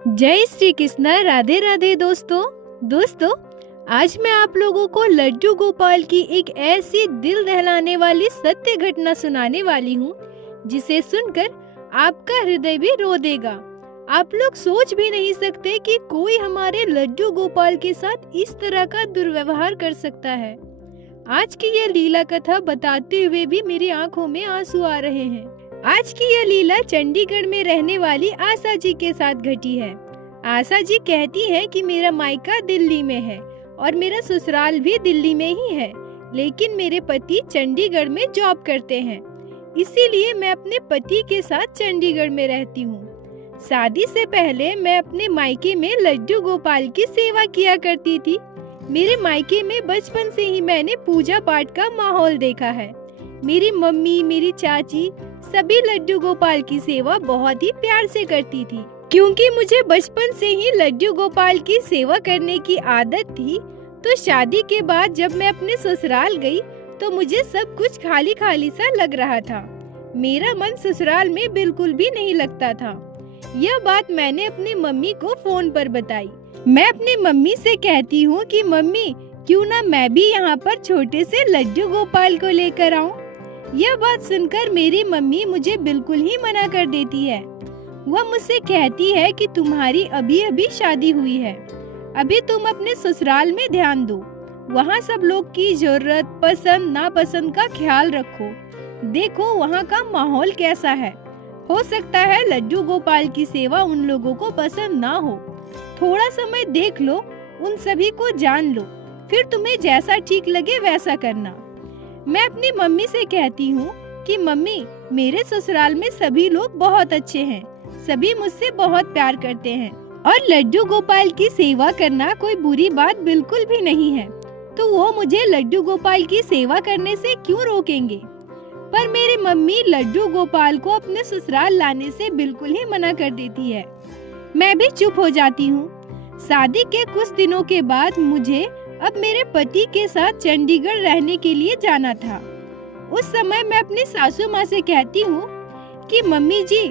जय श्री कृष्ण। राधे राधे दोस्तों, आज मैं आप लोगों को लड्डू गोपाल की एक ऐसी दिल दहलाने वाली सत्य घटना सुनाने वाली हूँ जिसे सुनकर आपका हृदय भी रो देगा। आप लोग सोच भी नहीं सकते कि कोई हमारे लड्डू गोपाल के साथ इस तरह का दुर्व्यवहार कर सकता है। आज की ये लीला कथा बताते हुए भी मेरी आंखों में आंसू आ रहे हैं। आज की यह लीला चंडीगढ़ में रहने वाली आशा जी के साथ घटी है। आशा जी कहती है कि मेरा मायका दिल्ली में है और मेरा ससुराल भी दिल्ली में ही है, लेकिन मेरे पति चंडीगढ़ में जॉब करते हैं, इसीलिए मैं अपने पति के साथ चंडीगढ़ में रहती हूँ। शादी से पहले मैं अपने मायके में लड्डू गोपाल की सेवा किया करती थी। मेरे मायके में बचपन से ही मैंने पूजा पाठ का माहौल देखा है। मेरी मम्मी, मेरी चाची सभी लड्डू गोपाल की सेवा बहुत ही प्यार से करती थी। क्योंकि मुझे बचपन से ही लड्डू गोपाल की सेवा करने की आदत थी, तो शादी के बाद जब मैं अपने ससुराल गई तो मुझे सब कुछ खाली खाली सा लग रहा था। मेरा मन ससुराल में बिल्कुल भी नहीं लगता था। यह बात मैंने अपनी मम्मी को फोन पर बताई। मैं अपनी मम्मी से कहती हूँ कि मम्मी, क्यों ना मैं भी यहाँ पर छोटे से लड्डू गोपाल को लेकर आऊँ। यह बात सुनकर मेरी मम्मी मुझे बिल्कुल ही मना कर देती है। वह मुझसे कहती है कि तुम्हारी अभी अभी शादी हुई है, अभी तुम अपने ससुराल में ध्यान दो, वहाँ सब लोग की जरूरत, पसंद नापसंद का ख्याल रखो, देखो वहाँ का माहौल कैसा है। हो सकता है लड्डू गोपाल की सेवा उन लोगों को पसंद ना हो, थोड़ा समय देख लो, उन सभी को जान लो, फिर तुम्हें जैसा ठीक लगे वैसा करना। मैं अपनी मम्मी से कहती हूँ कि मम्मी, मेरे ससुराल में सभी लोग बहुत अच्छे हैं, सभी मुझसे बहुत प्यार करते हैं और लड्डू गोपाल की सेवा करना कोई बुरी बात बिल्कुल भी नहीं है, तो वो मुझे लड्डू गोपाल की सेवा करने से क्यों रोकेंगे। पर मेरी मम्मी लड्डू गोपाल को अपने ससुराल लाने से बिल्कुल ही मना कर देती है। मैं भी चुप हो जाती हूँ। शादी के कुछ दिनों के बाद मुझे अब मेरे पति के साथ चंडीगढ़ रहने के लिए जाना था। उस समय मैं अपनी सासू माँ से कहती हूँ कि मम्मी जी,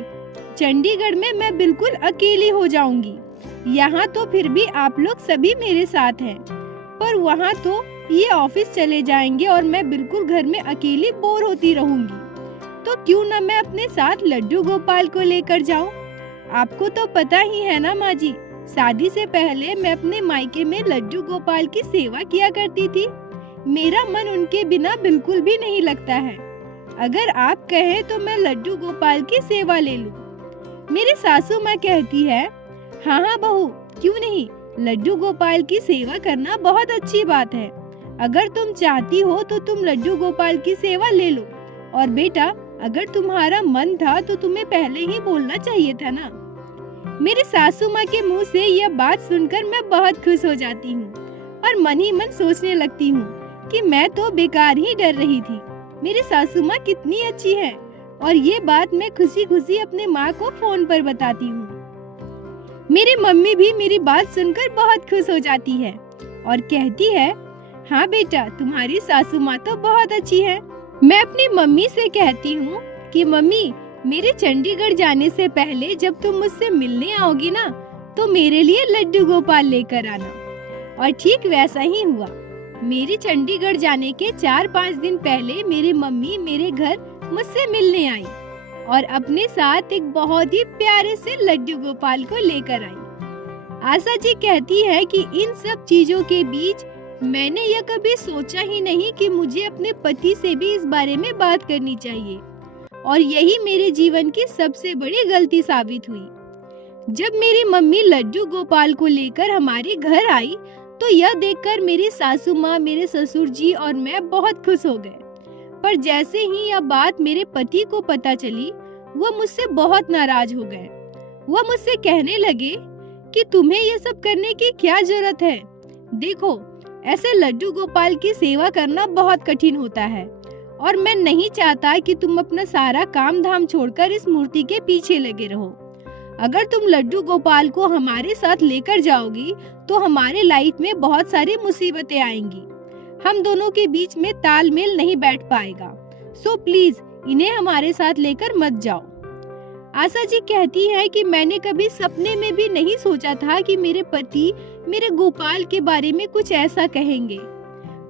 चंडीगढ़ में मैं बिल्कुल अकेली हो जाऊंगी। यहाँ तो फिर भी आप लोग सभी मेरे साथ हैं, पर वहाँ तो ये ऑफिस चले जाएंगे और मैं बिल्कुल घर में अकेली बोर होती रहूंगी। तो क्यों ना मैं अपने साथ लड्डू गोपाल को लेकर जाऊँ। आपको तो पता ही है ना माँ जी, शादी से पहले मैं अपने मायके में लड्डू गोपाल की सेवा किया करती थी। मेरा मन उनके बिना बिल्कुल भी नहीं लगता है। अगर आप कहें तो मैं लड्डू गोपाल की सेवा ले लूं। मेरी सासू माँ कहती है, हाँ हाँ बहू, क्यों नहीं, लड्डू गोपाल की सेवा करना बहुत अच्छी बात है। अगर तुम चाहती हो तो तुम लड्डू गोपाल की सेवा ले लो। और बेटा, अगर तुम्हारा मन था तो तुम्हें पहले ही बोलना चाहिए था ना। मेरी सासू माँ के मुंह से यह बात सुनकर मैं बहुत खुश हो जाती हूँ और मन ही मन सोचने लगती हूँ कि मैं तो बेकार ही डर रही थी। मेरी सासू माँ कितनी अच्छी है। और ये बात मैं खुशी खुशी अपने माँ को फोन पर बताती हूँ। मेरी मम्मी भी मेरी बात सुनकर बहुत खुश हो जाती है और कहती है, हाँ बेटा, तुम्हारी सासू माँ तो बहुत अच्छी है। मैं अपनी मम्मी से कहती हूँ कि मम्मी, मेरे चंडीगढ़ जाने से पहले जब तुम मुझसे मिलने आओगी ना, तो मेरे लिए लड्डू गोपाल लेकर आना। और ठीक वैसा ही हुआ। मेरी चंडीगढ़ जाने के 4-5 दिन पहले मेरी मम्मी मेरे घर मुझसे मिलने आई और अपने साथ एक बहुत ही प्यारे से लड्डू गोपाल को लेकर आई। आशा जी कहती है कि इन सब चीजों के बीच मैंने यह कभी सोचा ही नहीं कि मुझे अपने पति से भी इस बारे में बात करनी चाहिए, और यही मेरे जीवन की सबसे बड़ी गलती साबित हुई। जब मेरी मम्मी लड्डू गोपाल को लेकर हमारे घर आई तो यह देखकर मेरी सासू माँ, मेरे ससुर जी और मैं बहुत खुश हो गए। पर जैसे ही यह बात मेरे पति को पता चली, वह मुझसे बहुत नाराज हो गए। वह मुझसे कहने लगे कि तुम्हें यह सब करने की क्या जरूरत है। देखो, ऐसे लड्डू गोपाल की सेवा करना बहुत कठिन होता है और मैं नहीं चाहता कि तुम अपना सारा काम धाम छोड़कर इस मूर्ति के पीछे लगे रहो। अगर तुम लड्डू गोपाल को हमारे साथ लेकर जाओगी तो हमारे लाइफ में बहुत सारी मुसीबतें आएंगी। हम दोनों के बीच में तालमेल नहीं बैठ पाएगा। सो प्लीज इन्हें हमारे साथ लेकर मत जाओ। आशा जी कहती है कि मैंने कभी सपने में भी नहीं सोचा था कि मेरे पति मेरे गोपाल के बारे में कुछ ऐसा कहेंगे।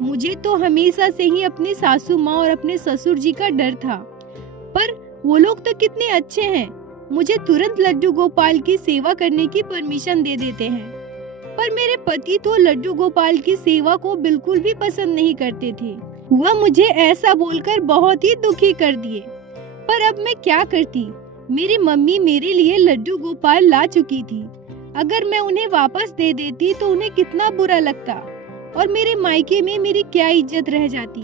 मुझे तो हमेशा से ही अपनी सासू माँ और अपने ससुर जी का डर था, पर वो लोग तो कितने अच्छे हैं, मुझे तुरंत लड्डू गोपाल की सेवा करने की परमिशन दे देते हैं। पर मेरे पति तो लड्डू गोपाल की सेवा को बिल्कुल भी पसंद नहीं करते थे। वह मुझे ऐसा बोलकर बहुत ही दुखी कर दिए। पर अब मैं क्या करती? मेरी मम्मी मेरे लिए लड्डू गोपाल ला चुकी थी। अगर मैं उन्हें वापस दे देती तो उन्हें कितना बुरा लगता और मेरे मायके में मेरी क्या इज्जत रह जाती।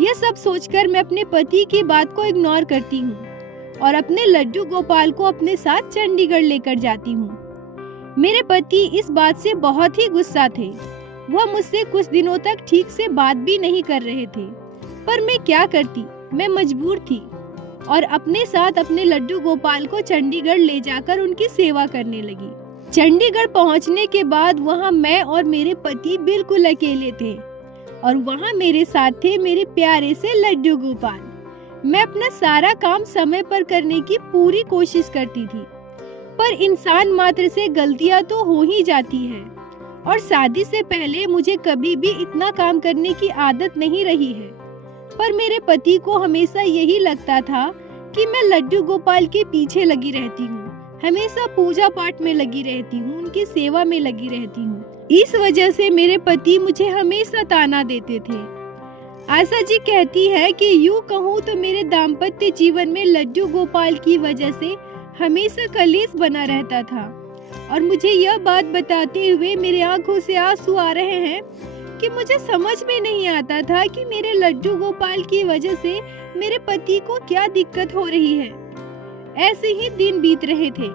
यह सब सोचकर मैं अपने पति की बात को इग्नोर करती हूँ और अपने लड्डू गोपाल को अपने साथ चंडीगढ़ लेकर जाती हूँ। मेरे पति इस बात से बहुत ही गुस्सा थे। वह मुझसे कुछ दिनों तक ठीक से बात भी नहीं कर रहे थे, पर मैं क्या करती, मैं मजबूर थी और अपने साथ अपने लड्डू गोपाल को चंडीगढ़ ले जाकर उनकी सेवा करने लगी। चंडीगढ़ पहुंचने के बाद वहां मैं और मेरे पति बिल्कुल अकेले थे और वहां मेरे साथ थे मेरे प्यारे से लड्डू गोपाल। मैं अपना सारा काम समय पर करने की पूरी कोशिश करती थी, पर इंसान मात्र से गलतियां तो हो ही जाती है और शादी से पहले मुझे कभी भी इतना काम करने की आदत नहीं रही है। पर मेरे पति को हमेशा यही लगता था कि मैं लड्डू गोपाल के पीछे लगी रहती हूँ, हमेशा पूजा पाठ में लगी रहती हूँ, उनकी सेवा में लगी रहती हूँ। इस वजह से मेरे पति मुझे हमेशा ताना देते थे। आशा जी कहती है कि यूँ कहूँ तो मेरे दाम्पत्य जीवन में लड्डू गोपाल की वजह से हमेशा कलेश बना रहता था और मुझे यह बात बताते हुए मेरे आंखों से आंसू आ रहे हैं कि मुझे समझ में नहीं आता था कि मेरे लड्डू गोपाल की वजह से मेरे पति को क्या दिक्कत हो रही है। ऐसे ही दिन बीत रहे थे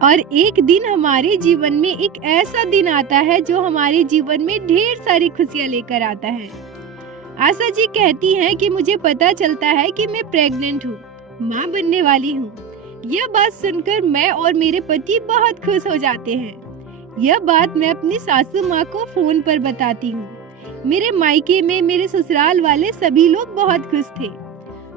और एक दिन हमारे जीवन में एक ऐसा दिन आता है जो हमारे जीवन में ढेर सारी खुशियां लेकर आता है। आशा जी कहती हैं कि मुझे पता चलता है कि मैं प्रेग्नेंट हूँ, माँ बनने वाली हूँ। यह बात सुनकर मैं और मेरे पति बहुत खुश हो जाते हैं। यह बात मैं अपनी सासू माँ को फोन पर बताती हूँ। मेरे मायके में मेरे ससुराल वाले सभी लोग बहुत खुश थे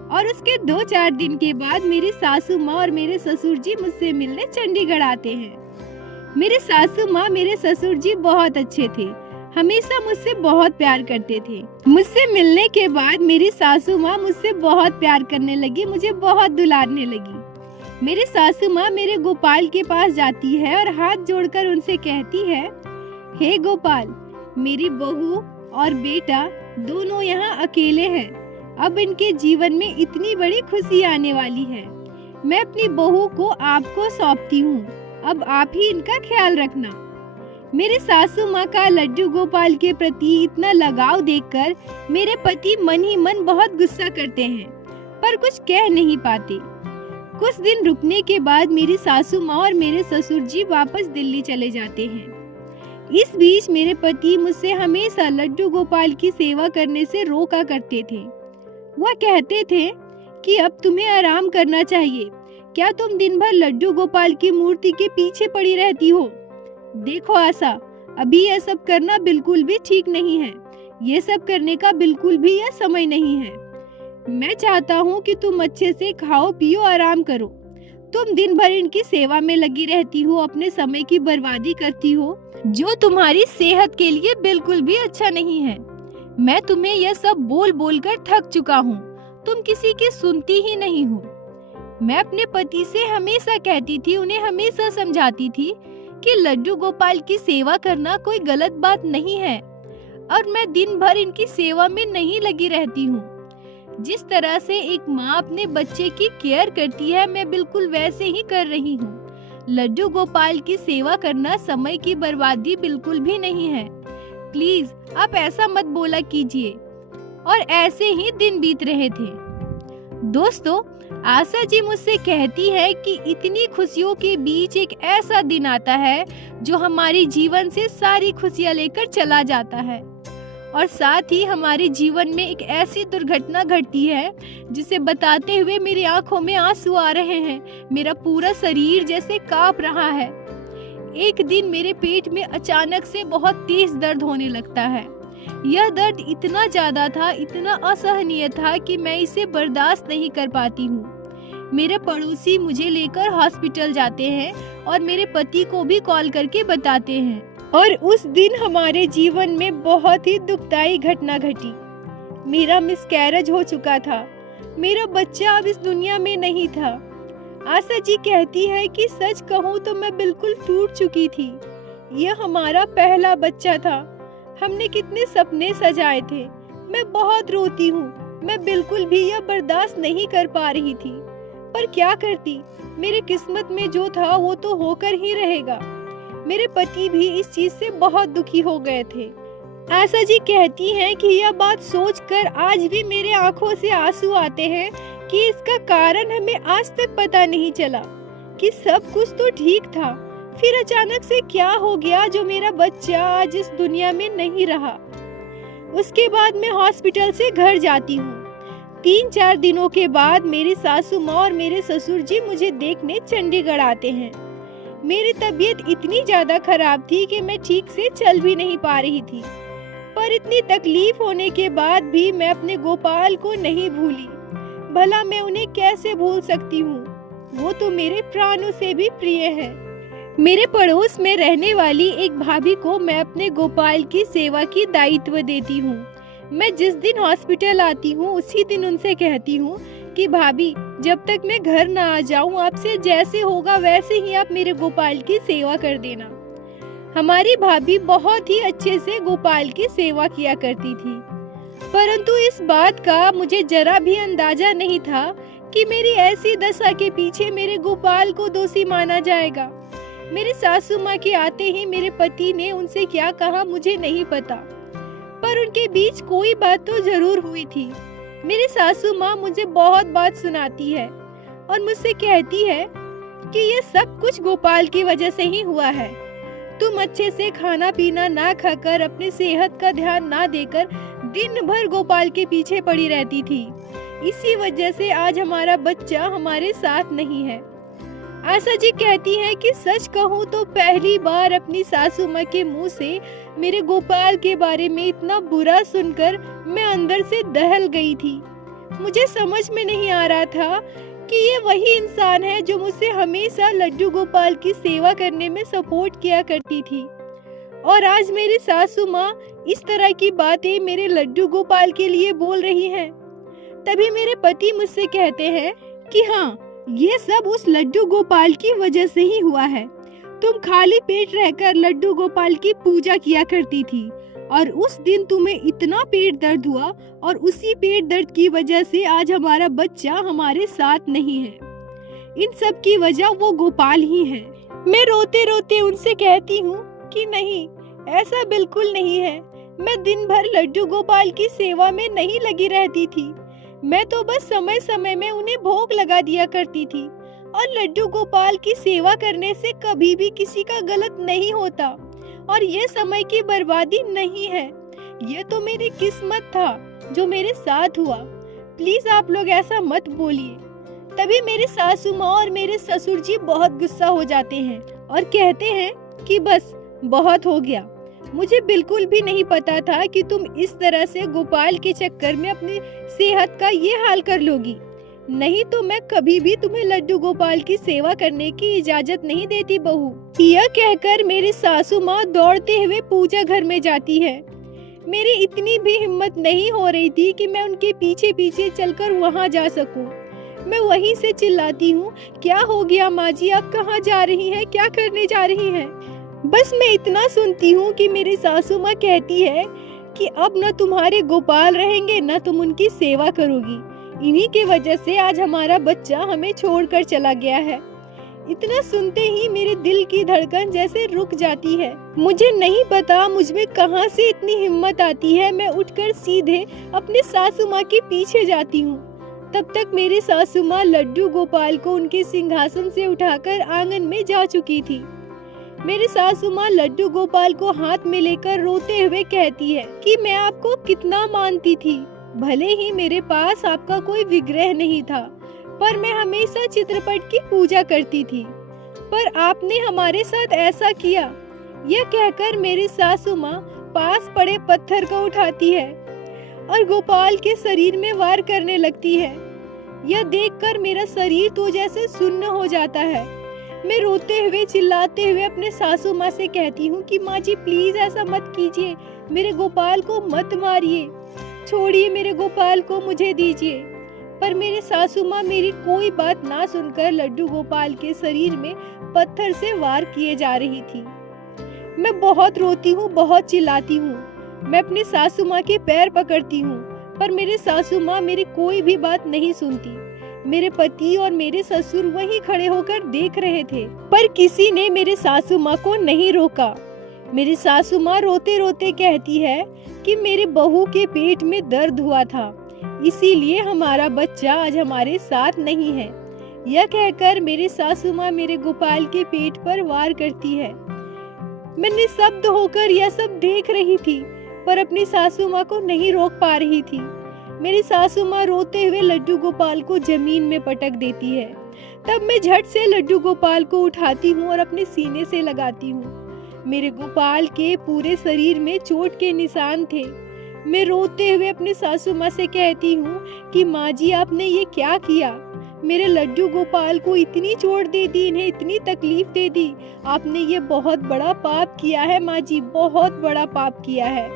और उसके 2-4 दिन के बाद मेरी सासू माँ और मेरे ससुर जी मुझसे मिलने चंडीगढ़ आते हैं। मेरे सासू माँ मेरे ससुर जी बहुत अच्छे थे, हमेशा मुझसे बहुत प्यार करते थे। मुझसे मिलने के बाद मेरी सासू माँ मुझसे बहुत प्यार करने लगी, मुझे बहुत दुलारने लगी। मेरी सासू माँ मेरे गोपाल के पास जाती है और हाथ जोड़कर उनसे कहती है, हे गोपाल, मेरी बहू और बेटा दोनों यहाँ अकेले हैं। अब इनके जीवन में इतनी बड़ी खुशी आने वाली है। मैं अपनी बहू को आपको सौंपती हूँ, अब आप ही इनका ख्याल रखना। मेरे सासू माँ का लड्डू गोपाल के प्रति इतना लगाव देखकर मेरे पति मन ही मन बहुत गुस्सा करते हैं, पर कुछ कह नहीं पाते। कुछ दिन रुकने के बाद मेरी सासू माँ और मेरे ससुर जी वापस दिल्ली चले जाते हैं। इस बीच मेरे पति मुझसे हमेशा लड्डू गोपाल की सेवा करने से रोका करते थे। वह कहते थे कि अब तुम्हें आराम करना चाहिए, क्या तुम दिन भर लड्डू गोपाल की मूर्ति के पीछे पड़ी रहती हो? देखो आशा, अभी यह सब करना बिल्कुल भी ठीक नहीं है, ये सब करने का बिल्कुल भी यह समय नहीं है। मैं चाहता हूँ कि तुम अच्छे से खाओ पियो आराम करो। तुम दिन भर इनकी सेवा में लगी रहती हो, अपने समय की बर्बादी करती हो, जो तुम्हारी सेहत के लिए बिल्कुल भी अच्छा नहीं है। मैं तुम्हें यह सब बोल बोल कर थक चुका हूँ, तुम किसी की सुनती ही नहीं हो। मैं अपने पति से हमेशा कहती थी, उन्हें हमेशा समझाती थी कि लड्डू गोपाल की सेवा करना कोई गलत बात नहीं है और मैं दिन भर इनकी सेवा में नहीं लगी रहती हूँ। जिस तरह से एक माँ अपने बच्चे की केयर करती है, मैं बिल्कुल वैसे ही कर रही हूँ। लड्डू गोपाल की सेवा करना समय की बर्बादी बिल्कुल भी नहीं है। प्लीज आप ऐसा मत बोला कीजिए। और ऐसे ही दिन बीत रहे थे। दोस्तों, आशा जी मुझसे कहती है कि इतनी खुशियों के बीच एक ऐसा दिन आता है जो हमारे जीवन से सारी खुशियां लेकर चला जाता है और साथ ही हमारे जीवन में एक ऐसी दुर्घटना घटती है जिसे बताते हुए मेरी आंखों में आंसू आ रहे हैं। मेरा पूरा शरीर जैसे कांप रहा है। एक दिन मेरे पेट में अचानक से बहुत तेज दर्द होने लगता है। यह दर्द इतना ज्यादा था, इतना असहनीय था कि मैं इसे बर्दाश्त नहीं कर पाती हूँ। मेरे पड़ोसी मुझे लेकर हॉस्पिटल जाते हैं और मेरे पति को भी कॉल करके बताते हैं। और उस दिन हमारे जीवन में बहुत ही दुखदाई घटना घटी। मेरा मिसकैरेज हो चुका था। मेरा बच्चा अब इस दुनिया में नहीं था। आशा जी कहती है कि सच कहूँ तो मैं बिल्कुल टूट चुकी थी। यह हमारा पहला बच्चा था। हमने कितने सपने सजाए थे। मैं बहुत रोती हूँ। मैं बिल्कुल भी यह बर्दाश्त नहीं कर पा रही थी, पर क्या करती, मेरे किस्मत में जो था वो तो होकर ही रहेगा। मेरे पति भी इस चीज से बहुत दुखी हो गए थे। आशा जी कहती हैं कि यह बात सोचकर आज भी मेरे आंखों से आंसू आते हैं कि इसका कारण हमें आज तक पता नहीं चला, कि सब कुछ तो ठीक था, फिर अचानक से क्या हो गया जो मेरा बच्चा आज इस दुनिया में नहीं रहा। उसके बाद मैं हॉस्पिटल से घर जाती हूँ। 3-4 दिनों के बाद मेरी सासू माँ और मेरे ससुर जी मुझे देखने चंडीगढ़ आते हैं। मेरी तबीयत इतनी ज्यादा खराब थी कि मैं ठीक से चल भी नहीं पा रही थी, पर इतनी तकलीफ होने के बाद भी मैं अपने गोपाल को नहीं भूली। भला मैं उन्हें कैसे भूल सकती हूँ, वो तो मेरे प्राणों से भी प्रिय है। मेरे पड़ोस में रहने वाली एक भाभी को मैं अपने गोपाल की सेवा की दायित्व देती हूँ। मैं जिस दिन हॉस्पिटल आती हूँ उसी दिन उनसे कहती हूँ कि भाभी, जब तक मैं घर ना आ जाऊँ, आपसे जैसे होगा वैसे ही आप मेरे गोपाल की सेवा कर देना। हमारी भाभी बहुत ही अच्छे से गोपाल की सेवा किया करती थी, परंतु इस बात का मुझे जरा भी अंदाजा नहीं था कि मेरी ऐसी दशा के पीछे मेरे गोपाल को दोषी माना जाएगा। मेरे सासू माँ के आते ही मेरे पति ने उनसे क्या कहा मुझे नहीं पता, पर उनके बीच कोई बात तो जरूर हुई थी। मेरी सासू माँ मुझे बहुत बात सुनाती है और मुझसे कहती है कि ये सब कुछ गोपाल की वजह से ही हुआ है। तुम अच्छे से खाना पीना ना खाकर, अपनी सेहत का ध्यान ना देकर दिन भर गोपाल के पीछे पड़ी रहती थी। इसी वजह से आज हमारा बच्चा हमारे साथ नहीं है। आशा जी कहती हैं कि सच कहूँ तो पहली बार अपनी सासू माँ के मुंह से मेरे गोपाल के बारे में इतना बुरा सुनकर मैं अंदर से दहल गई थी। मुझे समझ में नहीं आ रहा था कि ये वही इंसान है जो मुझसे हमेशा लड्डू गोपाल की सेवा करने में सपोर्ट किया करती थी, और आज मेरी सासू माँ इस तरह की बातें मेरे लड्डू गोपाल के लिए बोल रही हैं। तभी मेरे पति मुझसे कहते हैं कि हाँ, ये सब उस लड्डू गोपाल की वजह से ही हुआ है। तुम खाली पेट रहकर लड्डू गोपाल की पूजा किया करती थी और उस दिन तुम्हें इतना पेट दर्द हुआ, और उसी पेट दर्द की वजह से आज हमारा बच्चा हमारे साथ नहीं है। इन सब की वजह वो गोपाल ही है। मैं रोते रोते उनसे कहती हूँ कि नहीं, ऐसा बिल्कुल नहीं है। मैं दिन भर लड्डू गोपाल की सेवा में नहीं लगी रहती थी। मैं तो बस समय समय में उन्हें भोग लगा दिया करती थी, और लड्डू गोपाल की सेवा करने से कभी भी किसी का गलत नहीं होता, और ये समय की बर्बादी नहीं है। ये तो मेरी किस्मत था जो मेरे साथ हुआ। प्लीज आप लोग ऐसा मत बोलिए। तभी मेरे सासू माँ और मेरे ससुर जी बहुत गुस्सा हो जाते हैं और कहते हैं कि बस बहुत हो गया। मुझे बिल्कुल भी नहीं पता था कि तुम इस तरह से गोपाल के चक्कर में अपनी सेहत का ये हाल कर लोगी। नहीं तो मैं कभी भी तुम्हें लड्डू गोपाल की सेवा करने की इजाजत नहीं देती बहू। यह कहकर मेरी सासू माँ दौड़ते हुए पूजा घर में जाती है। मेरी इतनी भी हिम्मत नहीं हो रही थी कि मैं उनके पीछे पीछे चलकर वहाँ जा सकूं। मैं वहीं से चिल्लाती हूँ, क्या हो गया माँ जी, आप कहाँ जा रही हैं, क्या करने जा रही हैं? बस मैं इतना सुनती हूँ कि मेरी सासू माँ कहती है कि अब न तुम्हारे गोपाल रहेंगे न तुम उनकी सेवा करोगी। इन्हीं के वजह से आज हमारा बच्चा हमें छोड़कर चला गया है। इतना सुनते ही मेरे दिल की धड़कन जैसे रुक जाती है। मुझे नहीं पता मुझ में कहाँ से इतनी हिम्मत आती है। मैं उठकर सीधे अपने सासू माँ के पीछे जाती हूँ। तब तक मेरी सासू माँ लड्डू गोपाल को उनके सिंहासन से उठाकर आंगन में जा चुकी थी। मेरी सासू माँ लड्डू गोपाल को हाथ में लेकर रोते हुए कहती है कि मैं आपको कितना मानती थी। भले ही मेरे पास आपका कोई विग्रह नहीं था, पर मैं हमेशा चित्रपट की पूजा करती थी, पर आपने हमारे साथ ऐसा किया। यह कहकर मेरी सासू माँ पास पड़े पत्थर को उठाती है और गोपाल के शरीर में वार करने लगती है। यह देखकर मेरा शरीर तो जैसे सुन्न हो जाता है। मैं रोते हुए चिल्लाते हुए अपने सासू माँ से कहती हूँ कि माँ जी प्लीज ऐसा मत कीजिए, मेरे गोपाल को मत मारिए, छोड़िए मेरे गोपाल को, मुझे दीजिए। पर मेरे सासू माँ मेरी कोई बात ना सुनकर लड्डू गोपाल के शरीर में पत्थर से वार किए जा रही थी। मैं बहुत रोती हूँ, बहुत चिल्लाती हूँ। मैं अपनी सासू माँ के पैर पकड़ती हूँ, पर मेरे सासू माँ मेरी कोई भी बात नहीं सुनती। मेरे पति और मेरे ससुर वहीं खड़े होकर देख रहे थे, पर किसी ने मेरे सासू माँ को नहीं रोका। मेरी सासू माँ रोते रोते कहती है कि मेरे बहू के पेट में दर्द हुआ था, इसीलिए हमारा बच्चा आज हमारे साथ नहीं है। यह कहकर मेरी सासू माँ मेरे गोपाल के पेट पर वार करती है। मैं निःशब्द होकर यह सब देख रही थी, पर अपनी सासू माँ को नहीं रोक पा रही थी। मेरी सासू माँ रोते हुए लड्डू गोपाल को जमीन में पटक देती है। तब मैं झट से लड्डू गोपाल को उठाती हूँ और अपने सीने से लगाती हूँ। मेरे गोपाल के पूरे शरीर में चोट के निशान थे। मैं रोते हुए अपनी सासू माँ से कहती हूँ कि माँ जी आपने ये क्या किया, मेरे लड्डू गोपाल को इतनी चोट दे दी, इन्हें इतनी तकलीफ दे दी। आपने ये बहुत बड़ा पाप किया है माँ जी, बहुत बड़ा पाप किया है।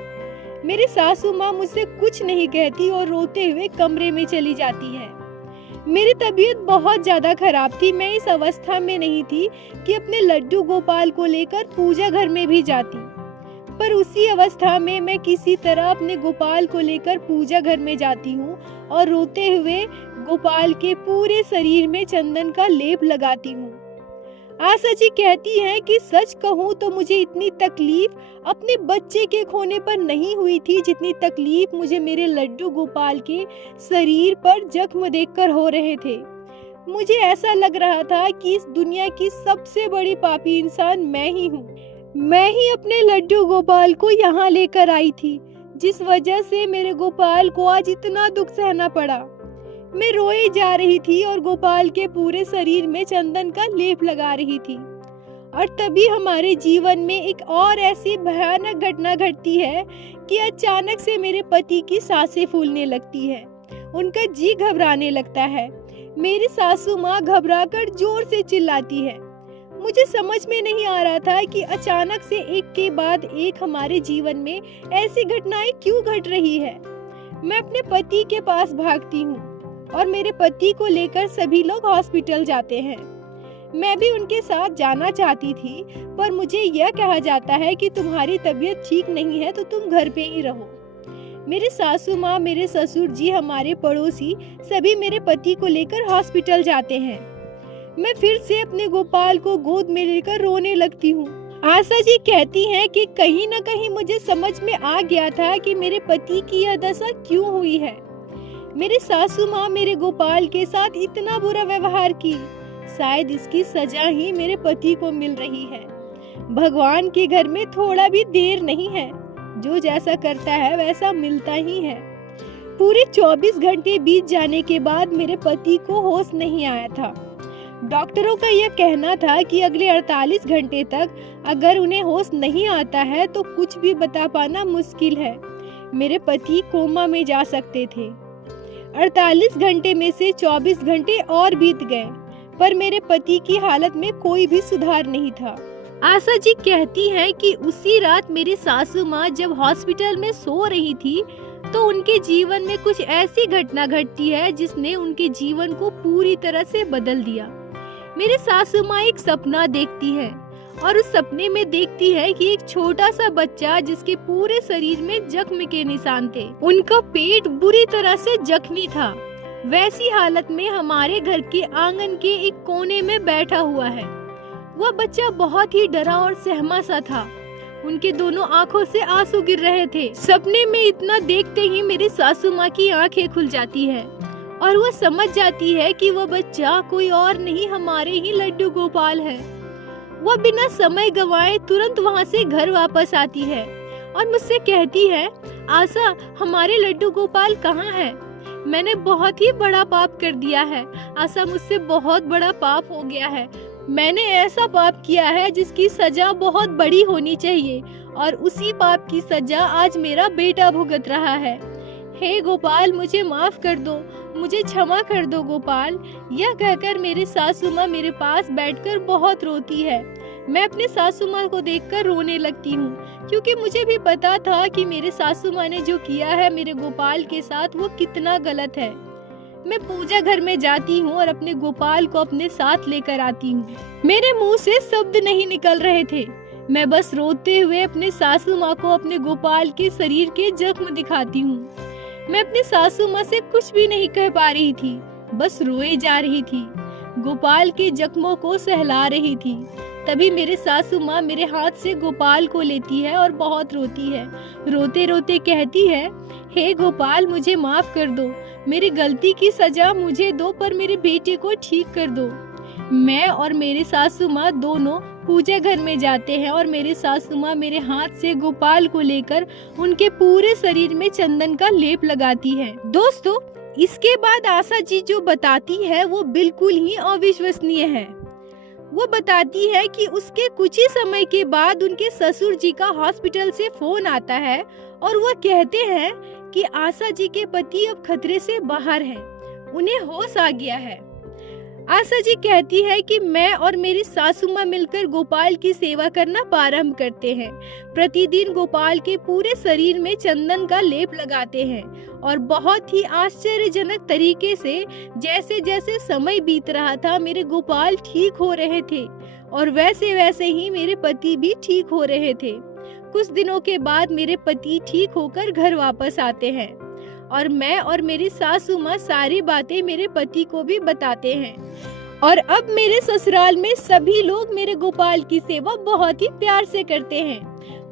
मेरी सासू माँ मुझसे कुछ नहीं कहती और रोते हुए कमरे में चली जाती है। मेरी तबीयत बहुत ज्यादा खराब थी। मैं इस अवस्था में नहीं थी कि अपने लड्डू गोपाल को लेकर पूजा घर में भी जाती, पर उसी अवस्था में मैं किसी तरह अपने गोपाल को लेकर पूजा घर में जाती हूँ और रोते हुए गोपाल के पूरे शरीर में चंदन का लेप लगाती हूँ। आशा जी कहती हैं कि सच कहूँ तो मुझे इतनी तकलीफ अपने बच्चे के खोने पर नहीं हुई थी जितनी तकलीफ मुझे मेरे लड्डू गोपाल के शरीर पर जख्म देखकर हो रहे थे। मुझे ऐसा लग रहा था कि इस दुनिया की सबसे बड़ी पापी इंसान मैं ही हूँ। मैं ही अपने लड्डू गोपाल को यहाँ लेकर आई थी, जिस वजह से मेरे गोपाल को आज इतना दुख सहना पड़ा। मैं रोए जा रही थी और गोपाल के पूरे शरीर में चंदन का लेप लगा रही थी। और तभी हमारे जीवन में एक और ऐसी भयानक घटना घटती है कि अचानक से मेरे पति की सांसें फूलने लगती है, उनका जी घबराने लगता है। मेरी सासू माँ घबराकर जोर से चिल्लाती है। मुझे समझ में नहीं आ रहा था कि अचानक से एक के बाद एक हमारे जीवन में ऐसी घटनाएं क्यों घट रही है। मैं अपने पति के पास भागती हूँ और मेरे पति को लेकर सभी लोग हॉस्पिटल जाते हैं। मैं भी उनके साथ जाना चाहती थी, पर मुझे यह कहा जाता है कि तुम्हारी तबीयत ठीक नहीं है तो तुम घर पे ही रहो। मेरे सासू माँ, मेरे ससुर जी, हमारे पड़ोसी सभी मेरे पति को लेकर हॉस्पिटल जाते हैं। मैं फिर से अपने गोपाल को गोद में लेकर रोने लगती हूँ। आशा जी कहती हैं कि कहीं न कहीं मुझे समझ में आ गया था कि मेरे पति की यह दशा क्यों हुई है। मेरे सासू माँ मेरे गोपाल के साथ इतना बुरा व्यवहार की, शायद इसकी सजा ही मेरे पति को मिल रही है। भगवान के घर में थोड़ा भी देर नहीं है, जो जैसा करता है वैसा मिलता ही है। पूरे 24 घंटे बीत जाने के बाद मेरे पति को होश नहीं आया था। डॉक्टरों का यह कहना था कि अगले 48 घंटे तक अगर उन्हें होश नहीं आता है तो कुछ भी बता पाना मुश्किल है। मेरे पति कोमा में जा सकते थे। 48 घंटे में से 24 घंटे और बीत गए, पर मेरे पति की हालत में कोई भी सुधार नहीं था। आशा जी कहती हैं कि उसी रात मेरी सासू माँ जब हॉस्पिटल में सो रही थी तो उनके जीवन में कुछ ऐसी घटना घटती है जिसने उनके जीवन को पूरी तरह से बदल दिया। मेरी सासू माँ एक सपना देखती है और उस सपने में देखती है कि एक छोटा सा बच्चा जिसके पूरे शरीर में जख्म के निशान थे, उनका पेट बुरी तरह से जख्मी था। वैसी हालत में हमारे घर के आंगन के एक कोने में बैठा हुआ है। वह बच्चा बहुत ही डरा और सहमा सा था। उनके दोनों आंखों से आंसू गिर रहे थे। सपने में इतना देखते ही मेरी सासू माँ की आंखें खुल जाती है और वह समझ जाती है कि वह बच्चा कोई और नहीं, हमारे ही लड्डू गोपाल है। वह बिना समय गंवाए तुरंत वहाँ से घर वापस आती है और मुझसे कहती है, आशा हमारे लड्डू गोपाल कहाँ है? मैंने बहुत ही बड़ा पाप कर दिया है आशा, मुझसे बहुत बड़ा पाप हो गया है। मैंने ऐसा पाप किया है जिसकी सजा बहुत बड़ी होनी चाहिए और उसी पाप की सजा आज मेरा बेटा भुगत रहा है। हे गोपाल, मुझे माफ कर दो, मुझे क्षमा कर दो गोपाल। यह कहकर मेरी सासू माँ मेरे पास बैठकर बहुत रोती है। मैं अपने सासू माँ को देखकर रोने लगती हूँ, क्योंकि मुझे भी पता था कि मेरे सासू माँ ने जो किया है मेरे गोपाल के साथ वो कितना गलत है। मैं पूजा घर में जाती हूँ और अपने गोपाल को अपने साथ लेकर आती हूँ। मेरे मुंह से शब्द नहीं निकल रहे थे। मैं बस रोते हुए अपने सासू माँ को अपने गोपाल के शरीर के जख्म दिखाती हूँ। मैं अपनी सासू माँ से कुछ भी नहीं कह पा रही थी, बस रोए जा रही थी, गोपाल के जख्मों को सहला रही थी। तभी मेरे सासू माँ मेरे हाथ से गोपाल को लेती है और बहुत रोती है। रोते रोते कहती है, हे गोपाल, मुझे माफ कर दो, मेरी गलती की सजा मुझे दो, पर मेरे बेटे को ठीक कर दो। मैं और मेरे सासू माँ दोनों पूजा घर में जाते हैं और मेरे सासू माँ मेरे हाथ से गोपाल को लेकर उनके पूरे शरीर में चंदन का लेप लगाती है। दोस्तों, इसके बाद आशा जी जो बताती है वो बिल्कुल ही अविश्वसनीय है। वो बताती है कि उसके कुछ ही समय के बाद उनके ससुर जी का हॉस्पिटल से फोन आता है और वो कहते हैं कि आशा जी के पति अब खतरे से बाहर हैं, उन्हें होश आ गया है। आशा जी कहती है कि मैं और मेरी सासू माँ मिलकर गोपाल की सेवा करना प्रारंभ करते हैं। प्रतिदिन गोपाल के पूरे शरीर में चंदन का लेप लगाते हैं और बहुत ही आश्चर्यजनक तरीके से जैसे जैसे समय बीत रहा था मेरे गोपाल ठीक हो रहे थे और वैसे वैसे ही मेरे पति भी ठीक हो रहे थे। कुछ दिनों के बाद मेरे पति ठीक होकर घर वापस आते हैं और मैं और मेरी सासू माँ सारी बातें मेरे पति को भी बताते हैं। और अब मेरे ससुराल में सभी लोग मेरे गोपाल की सेवा बहुत ही प्यार से करते हैं।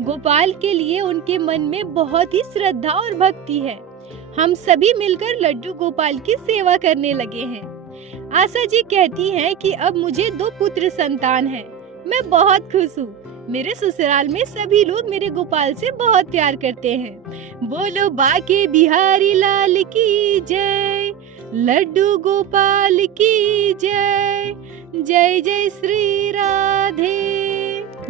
गोपाल के लिए उनके मन में बहुत ही श्रद्धा और भक्ति है। हम सभी मिलकर लड्डू गोपाल की सेवा करने लगे हैं। आशा जी कहती हैं कि अब मुझे 2 पुत्र संतान हैं। मैं बहुत खुश हूँ। मेरे ससुराल में सभी लोग मेरे गोपाल से बहुत प्यार करते हैं। बोलो बाके बिहारी लाल की जय, लड्डू गोपाल की जय, जय जय श्री राधे।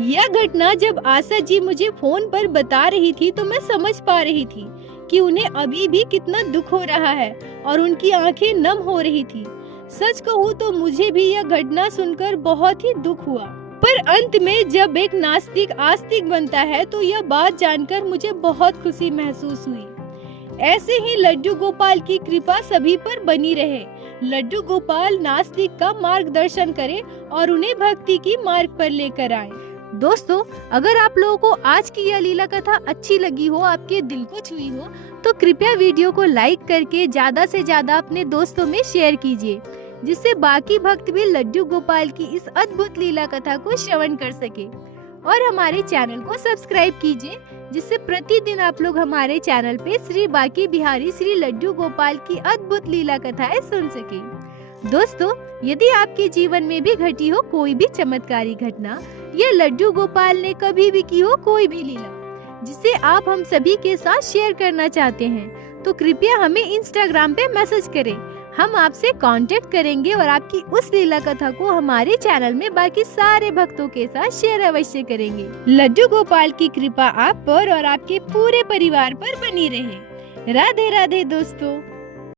यह घटना जब आशा जी मुझे फोन पर बता रही थी तो मैं समझ पा रही थी कि उन्हें अभी भी कितना दुख हो रहा है और उनकी आंखें नम हो रही थी। सच कहूँ तो मुझे भी यह घटना सुनकर बहुत ही दुख हुआ, पर अंत में जब एक नास्तिक आस्तिक बनता है तो यह बात जानकर मुझे बहुत खुशी महसूस हुई। ऐसे ही लड्डू गोपाल की कृपा सभी पर बनी रहे। लड्डू गोपाल नास्तिक का मार्गदर्शन करे और उन्हें भक्ति की मार्ग पर लेकर आए। दोस्तों, अगर आप लोगों को आज की यह लीला कथा अच्छी लगी हो, आपके दिल को छुई हो, तो कृपया वीडियो को लाइक करके ज्यादा से ज्यादा अपने दोस्तों में शेयर कीजिए, जिससे बाकी भक्त भी लड्डू गोपाल की इस अद्भुत लीला कथा को श्रवण कर सके। और हमारे चैनल को सब्सक्राइब कीजिए, जिससे प्रतिदिन आप लोग हमारे चैनल पे श्री बाकी बिहारी श्री लड्डू गोपाल की अद्भुत लीला कथाएं सुन सके। दोस्तों, यदि आपके जीवन में भी घटी हो कोई भी चमत्कारी घटना या लड्डू गोपाल ने कभी भी की हो कोई भी लीला जिसे आप हम सभी के साथ शेयर करना चाहते हैं, तो कृपया हमें इंस्टाग्राम पे मैसेज करें। हम आपसे कांटेक्ट करेंगे और आपकी उस लीला कथा को हमारे चैनल में बाकी सारे भक्तों के साथ शेयर अवश्य करेंगे। लड्डू गोपाल की कृपा आप पर और आपके पूरे परिवार पर बनी रहे। राधे राधे दोस्तों।